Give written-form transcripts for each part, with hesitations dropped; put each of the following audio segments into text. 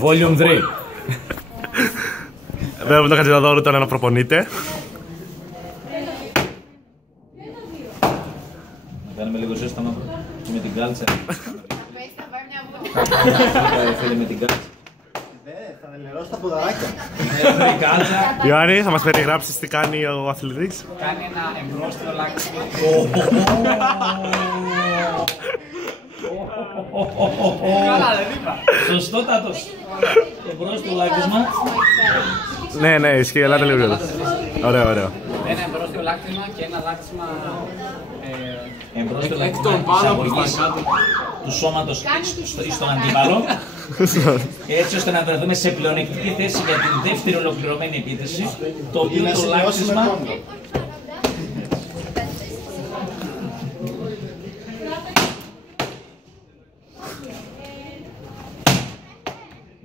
Volume 3. Βέβαια με τον Χατζηδαδόρου ήταν να προπονείται. Να κάνουμε λίγο ζέσταμα με την κάλτσα. Φίλε με την κάλτσα. Θα νερώσει τα ποδαράκια. Ιωάννη, θα μας περιγράψεις τι κάνει ο αθλητής. Κάνει ένα εμπρόστιο λάξιμο. Καλά δεν είπα. Σωστότατος. Εμπρόστιο λάκισμα. Ναι, ισχύει, ελάτε λίγο εδώ. Ωραίο. Ένα εμπρόστιο λάκτισμα και ένα λάκτισμα Εμπρόστιο εκ των πάνω προς τα κάτω του σώματος στον αντίπαλο, έτσι ώστε να βρεθούμε σε πλεονεκτική θέση για την δεύτερη ολοκληρωμένη επίθεση, το οποίο το λάκτισμα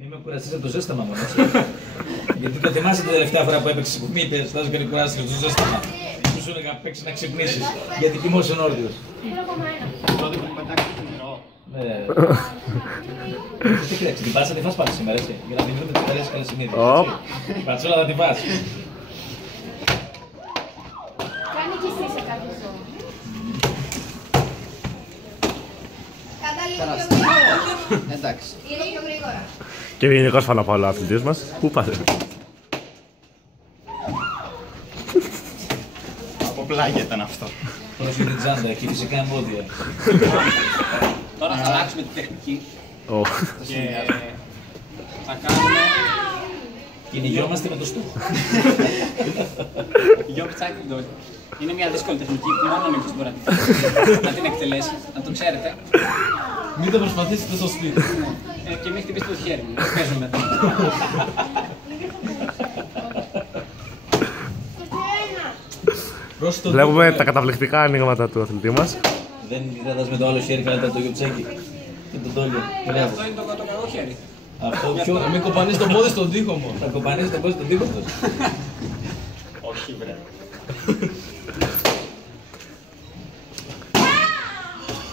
είμαι κουραστής από το ζέσταμα μόνο, γιατί το θυμάσαι την τελευταία φορά που έπαιξες που μη είπες, θα σου κάνει κουράστης το ζέσταμα. Που σου έλεγα παίξει να ξυπνήσεις, γιατί κοιμόσαι όρθιος. Τότε που πετάξει το νερό. Ναι. Κοίταξε, την πάτσα τη φας πάλι σήμερα, έτσι, για να δημιουργούμε τις καλές καλές συνήθειες. Την πατσόλα θα την φας. Κάνει και εσύ σε κάποιο ζώο. Κατά λίγο πιο γρήγορα. Εντάξει. Λίγο πιο γρήγορα. Και γενικώς πάνω από άλλο ο αθλητής μας. Πού πάτε? Από πλάγια ήταν αυτό. Πρόσεχε την τσάντα, έχει φυσικά εμπόδια. Τώρα θα αλλάξουμε τη τεχνική και θα κάνουμε Κυνηγιόμαστε με το στόχο. γιο πιτσάκι ντόλ. Είναι μια δύσκολη τεχνική που μόνο ο Νίκος μπορεί να την εκτελέσει, να το ξέρετε. Μην το προσπαθήσετε στο σπίτι. Και μην χτυπήσετε το χέρι μου, παίζουμε μετά. Βλέπουμε τα καταπληκτικά ανοίγματα του αθλητή μας. Δεν κρατάς με το άλλο χέρι καλύτερα το γιοψάκι. Και το τόλιο. Αυτό είναι το κακό χέρι. Αυτό ποιο. Να μην κοπανείς το πόδι στον τοίχο μου. Θα κοπανίσεις το πόδι στον τοίχο του. Όχι, βρε.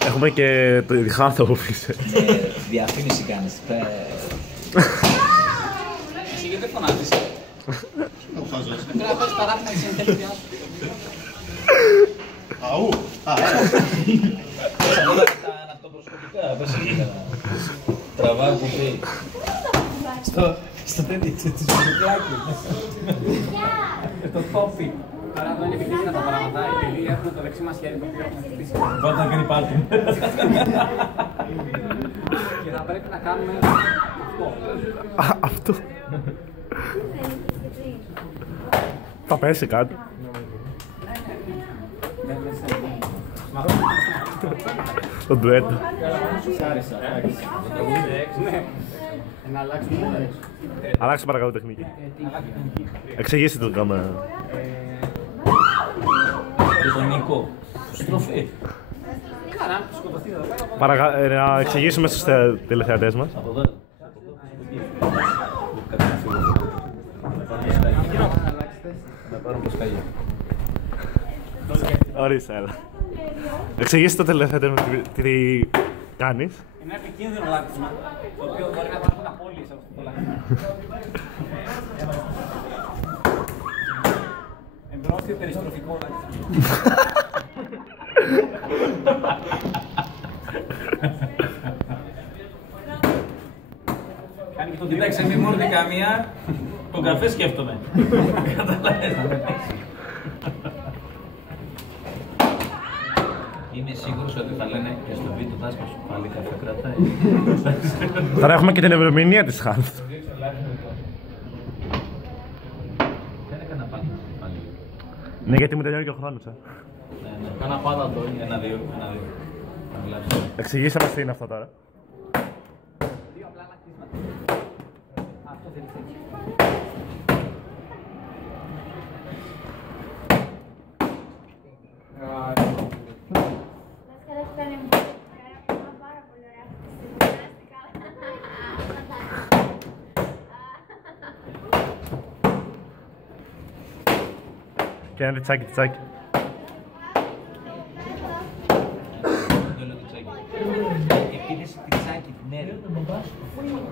Έχουμε και το διχάνθο που πήσε. Διαφήμιση κάνεις. Εσύ γιατί φωνάζεις. Πρέπει να πας παράθυνα και συνετέλεια. Αού, Πες όλα τα αναπτοπροσκοπικά. Πες εκεί. Τραβάω κουμπί. Στο τέτοιο, στο κουμπιάκι. Το κόφι. Άρα εδώ είναι επικίνδυνα τα πράγματα, επειδή έχουμε το δεξί μας χέρι το οποίο έχουμε χτυπήσει. Πάντα να κάνει πάρτι. Και θα πρέπει να κάνουμε αυτό. Αυτό. Θα πέσει κάτω. Το ντουέτο. Να αλλάξουμε. Αλλάξτε παρακαλώ τεχνική. Εξηγήστε το κάμερα. Και τον Νίκο. Στροφή. Καλά, σκοτωθεί εδώ πέρα. Να εξηγήσουμε στους τηλεθεατές μας. Από εδώ. Να πάρω ποσκάλια. Ορίστε, έλα. Εξηγήστε το τηλεθεατές μας τι κάνεις. Είναι ένα επικίνδυνο λάκτισμα, το οποίο μπορεί να υπάρχουν απώλειες από αυτό το λάκτισμα. Εμπρόστιο περιστροφικό λάκτισμα. Κοιτάξτε, μην μου έρθει καμία, τον καφέ σκέφτομαι. Είμαι σίγουρος ότι θα λένε και στο βίντεο τάσμα σου πάλι καφέ κρατάει. Τώρα έχουμε και την ημερομηνία της Χάνθ. Δεν έκανα πάντα πάλι. Ναι, γιατί μου τελειώνει και ο χρόνος. Κάνα πάντα το είναι. Ένα-δύο. Εξηγήστε μας τι είναι αυτό τώρα. Δύο απλά λακτίσματα. Αυτό θέλει έτσι. Και ένα τιτσάκι.